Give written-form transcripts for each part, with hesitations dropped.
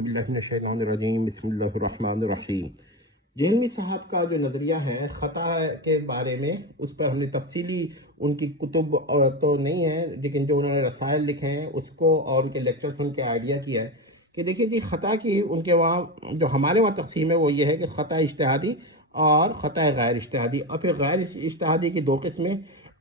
باللہ من الشیطان الرجیم، بسم اللہ الرحمن الرحیم۔ جہلمی صاحب کا جو نظریہ ہے خطا کے بارے میں، اس پر ہم نے تفصیلی ان کی کتب تو نہیں ہے، لیکن جو انہوں نے رسائل لکھے ہیں اس کو اور ان کے لیکچر سن کے آئیڈیا کیا ہے کہ دیکھیے جی خطا کی ان کے وہاں جو ہمارے وہاں تقسیم ہے وہ یہ ہے کہ خطا اجتہادی اور خطا غیر اجتہادی، اور پھر غیر اجتہادی کی دو قسمیں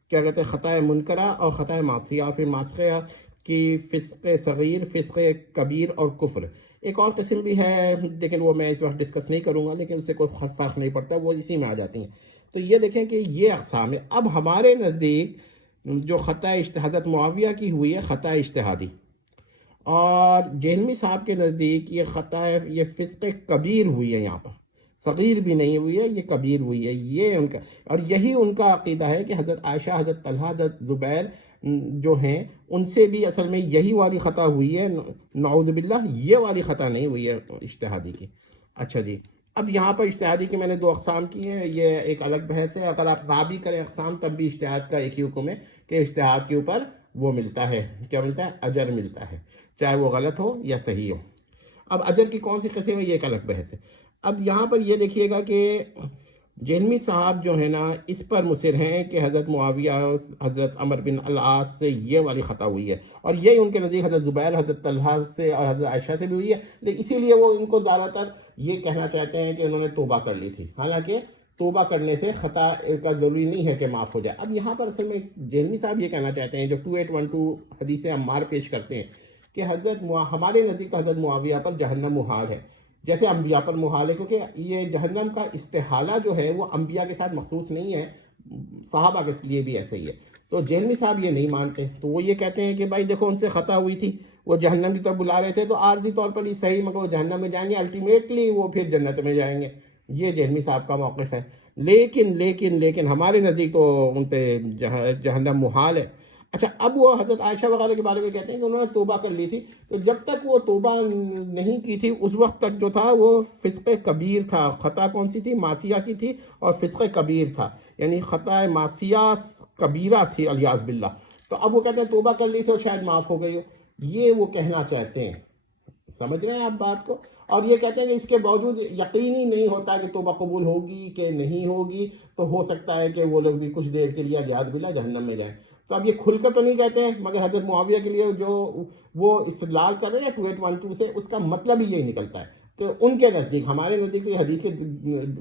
کیا کہتے ہیں، خطا منکرہ اور خطا معصیہ، اور پھر معصیہ کی فسق صغیر، فسق کبیر اور کفر۔ ایک اور قسم بھی ہے لیکن وہ میں اس وقت ڈسکس نہیں کروں گا، لیکن اس سے کوئی فرق نہیں پڑتا، وہ اسی میں آ جاتی ہیں۔ تو یہ دیکھیں کہ یہ اقسام ہے۔ اب ہمارے نزدیک جو خطا حضرت معاویہ کی ہوئی ہے خطا اجتہادی، اور جہلمی صاحب کے نزدیک یہ خطا یہ فسق کبیر ہوئی ہے، یہاں پر صغیر بھی نہیں ہوئی ہے، یہ کبیر ہوئی ہے۔ یہ ان کا، اور یہی ان کا عقیدہ ہے کہ حضرت عائشہ، حضرت طلحہ، حضرت زبیر جو ہیں ان سے بھی اصل میں یہی والی خطا ہوئی ہے، نعوذ باللہ یہ والی خطا نہیں ہوئی ہے اجتہادی کی۔ اچھا جی، اب یہاں پر اجتہادی کی میں نے دو اقسام کی ہیں، یہ ایک الگ بحث ہے۔ اگر آپ نہ بھی کریں اقسام تب بھی اجتہاد کا ایک ہی حکم ہے کہ اجتہاد کے اوپر وہ ملتا ہے، کیا ملتا ہے؟ اجر ملتا ہے، چاہے وہ غلط ہو یا صحیح ہو۔ اب اجر کی کون سی قسم ہے یہ ایک الگ بحث ہے۔ اب یہاں پر یہ دیکھیے گا کہ جہلمی صاحب جو ہے نا اس پر مصر ہیں کہ حضرت معاویہ، حضرت عمر بن العاص سے یہ والی خطا ہوئی ہے، اور یہ ان کے نزدیک حضرت زبیر، حضرت طلحہ سے اور حضرت عائشہ سے بھی ہوئی ہے، لیکن اسی لیے وہ ان کو زیادہ تر یہ کہنا چاہتے ہیں کہ انہوں نے توبہ کر لی تھی، حالانکہ توبہ کرنے سے خطا کا ضروری نہیں ہے کہ معاف ہو جائے۔ اب یہاں پر اصل میں جہلمی صاحب یہ کہنا چاہتے ہیں، جو 2812 حدیث عمار پیش کرتے ہیں کہ ہمارے نزدیک حضرت معاویہ پر جہنم محال ہے، جیسے انبیاء پر محال ہے، کیونکہ یہ جہنم کا استحالہ جو ہے وہ انبیاء کے ساتھ مخصوص نہیں ہے، صحابہ کے لیے بھی ایسے ہی ہے۔ تو جہلمی صاحب یہ نہیں مانتے، تو وہ یہ کہتے ہیں کہ بھائی دیکھو ان سے خطا ہوئی تھی، وہ جہنم کی طرف بلا رہے تھے تو عارضی طور پر یہ صحیح، مگر وہ جہنم میں جائیں گے، الٹیمیٹلی وہ پھر جنت میں جائیں گے۔ یہ جہلمی صاحب کا موقف ہے، لیکن ہمارے نزدیک تو ان پہ جہنم محال ہے۔ اچھا، اب وہ حضرت عائشہ وغیرہ کے بارے میں کہتے ہیں کہ انہوں نے توبہ کر لی تھی، تو جب تک وہ توبہ نہیں کی تھی اس وقت تک جو تھا وہ فسق کبیر تھا۔ خطا کون سی تھی؟ معصیہ کی تھی، اور فسق کبیر تھا، یعنی خطا معصیہ کبیرہ تھی الیاذ باللہ۔ تو اب وہ کہتے ہیں توبہ کر لی تھی اور شاید معاف ہو گئی ہو، یہ وہ کہنا چاہتے ہیں۔ سمجھ رہے ہیں آپ بات کو؟ اور یہ کہتے ہیں کہ اس کے باوجود یقینی نہیں ہوتا کہ توبہ قبول ہوگی کہ نہیں ہوگی، تو ہو سکتا ہے کہ وہ لوگ بھی کچھ دیر کے لیے الیاذ باللہ جہنم میں جائیں۔ تو اب یہ کھل کر تو نہیں کہتے ہیں، مگر حضرت معاویہ کے لیے جو وہ استدلال کر رہے ہیں 2812 سے، اس کا مطلب ہی یہی نکلتا ہے کہ ان کے نزدیک، ہمارے نزدیک یہ حدیث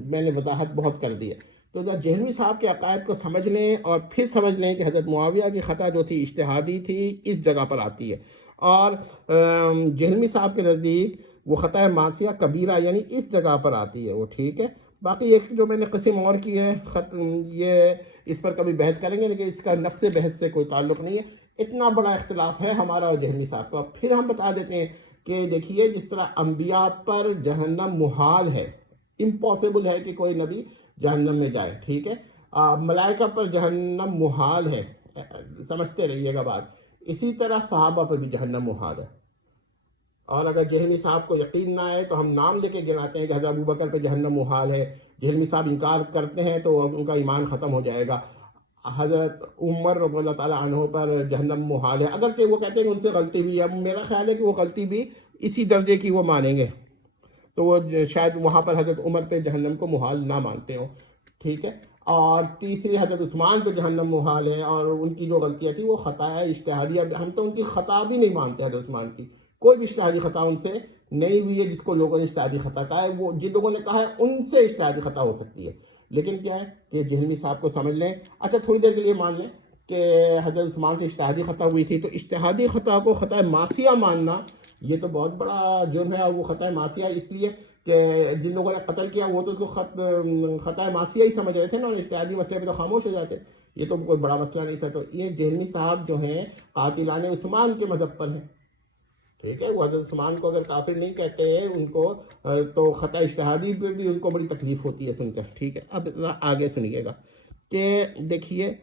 میں نے وضاحت بہت کر دی ہے۔ تو جہلمی صاحب کے عقائد کو سمجھ لیں اور پھر سمجھ لیں کہ حضرت معاویہ کی خطا جو تھی اجتہادی تھی، اس جگہ پر آتی ہے، اور جہلمی صاحب کے نزدیک وہ خطا معصیہ کبیرہ یعنی اس جگہ پر آتی ہے، وہ ٹھیک ہے۔ باقی ایک جو میں نے قسم اور کی ہے، یہ اس پر کبھی بحث کریں گے، لیکن اس کا نفس بحث سے کوئی تعلق نہیں ہے۔ اتنا بڑا اختلاف ہے ہمارا اور جہلمی صاحب کا۔ پھر ہم بتا دیتے ہیں کہ دیکھیے جس طرح انبیاء پر جہنم محال ہے، امپاسبل ہے کہ کوئی نبی جہنم میں جائے، ٹھیک ہے، ملائکہ پر جہنم محال ہے، سمجھتے رہیے گا بات، اسی طرح صحابہ پر بھی جہنم محال ہے۔ اور اگر جہلمی صاحب کو یقین نہ آئے تو ہم نام لے کے گناتے ہیں کہ حضرت ابوبکر پہ جہنم محال ہے، جہلمی صاحب انکار کرتے ہیں تو ان کا ایمان ختم ہو جائے گا۔ حضرت عمر رضی اللہ تعالیٰ عنہ پر جہنم محال ہے، اگرچہ وہ کہتے ہیں کہ ان سے غلطی بھی ہے، میرا خیال ہے کہ وہ غلطی بھی اسی درجے کی وہ مانیں گے، تو وہ شاید وہاں پر حضرت عمر پہ جہنم کو محال نہ مانتے ہوں، ٹھیک ہے۔ اور تیسری حضرت عثمان پہ جہنم محال ہے، اور ان کی جو غلطیاں تھی وہ خطا اجتہادیہ، ہم تو ان کی خطا بھی نہیں مانتے، حضرت عثمان کی کوئی بھی اجتہادی خطا ان سے نہیں ہوئی ہے، جس کو لوگوں نے اجتہادی خطا کہا ہے، وہ جن لوگوں نے کہا ہے ان سے اجتہادی خطا ہو سکتی ہے، لیکن کیا ہے کہ جہلمی صاحب کو سمجھ لیں۔ اچھا، تھوڑی دیر کے لیے مان لیں کہ حضرت عثمان سے اجتہادی خطا ہوئی تھی، تو اجتہادی خطا کو خطا معصیہ ماننا یہ تو بہت بڑا جرم ہے، اور وہ خطا معصیہ اس لیے کہ جن لوگوں نے قتل کیا وہ تو اس کو خطا معصیہ ہی سمجھ رہے تھے نا، اور اجتہادی مسئلے پہ تو خاموش ہو جاتے، یہ تو کوئی بڑا مسئلہ نہیں تھا۔ تو یہ جہلمی صاحب جو ہیں قاتلان عثمان کے مذہب پر ہیں، ٹھیک ہے، وہ حضرت عثمان کو اگر کافر نہیں کہتے ہیں ان کو، تو خطا اجتہادی پہ بھی ان کو بڑی تکلیف ہوتی ہے سن کر، ٹھیک ہے۔ اب آگے سنیے گا کہ دیکھیے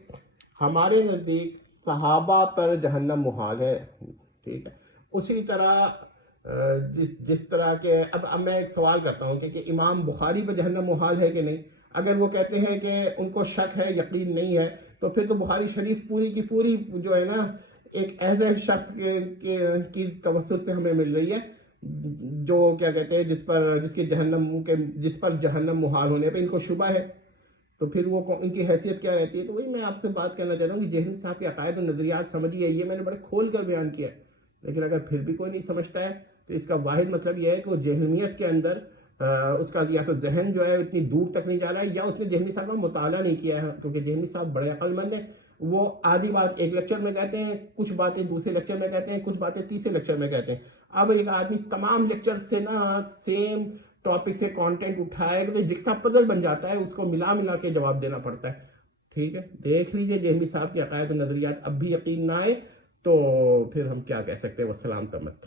ہمارے نزدیک صحابہ پر جہنم محال ہے، ٹھیک ہے، اسی طرح جس طرح کے اب میں ایک سوال کرتا ہوں کہ امام بخاری پہ جہنم محال ہے کہ نہیں؟ اگر وہ کہتے ہیں کہ ان کو شک ہے، یقین نہیں ہے، تو پھر تو بخاری شریف پوری کی پوری جو ہے نا ایک ایسے شخص کی توسط سے ہمیں مل رہی ہے جو کیا کہتے ہیں جس پر جہنم محال ہونے پہ ان کو شبہ ہے، تو پھر وہ ان کی حیثیت کیا رہتی ہے؟ تو وہی میں آپ سے بات کرنا چاہتا ہوں کہ جہلمی صاحب کے عقائد و نظریات سمجھیے، یہ میں نے بڑے کھول کر بیان کیا ہے، لیکن اگر پھر بھی کوئی نہیں سمجھتا ہے تو اس کا واحد مطلب یہ ہے کہ وہ جہلمیت کے اندر اس کا یا تو ذہن جو ہے اتنی دور تک نہیں جا رہا ہے، یا اس نے جہلمی صاحب کا مطالعہ نہیں کیا ہے، کیونکہ جہلمی صاحب بڑے عقل مند ہیں، وہ آدھی بات ایک لیکچر میں کہتے ہیں، کچھ باتیں دوسرے لیکچر میں کہتے ہیں، کچھ باتیں تیسرے لیکچر میں کہتے ہیں۔ اب ایک آدمی تمام لیکچر سے نا سیم ٹاپک سے کانٹینٹ اٹھائے تو جکسا پزل بن جاتا ہے، اس کو ملا ملا کے جواب دینا پڑتا ہے۔ ٹھیک ہے، دیکھ لیجئے جہلمی صاحب کے عقائد و نظریات اب بھی یقین نہ آئے تو پھر ہم کیا کہہ سکتے ہیں۔ والسلام تمت۔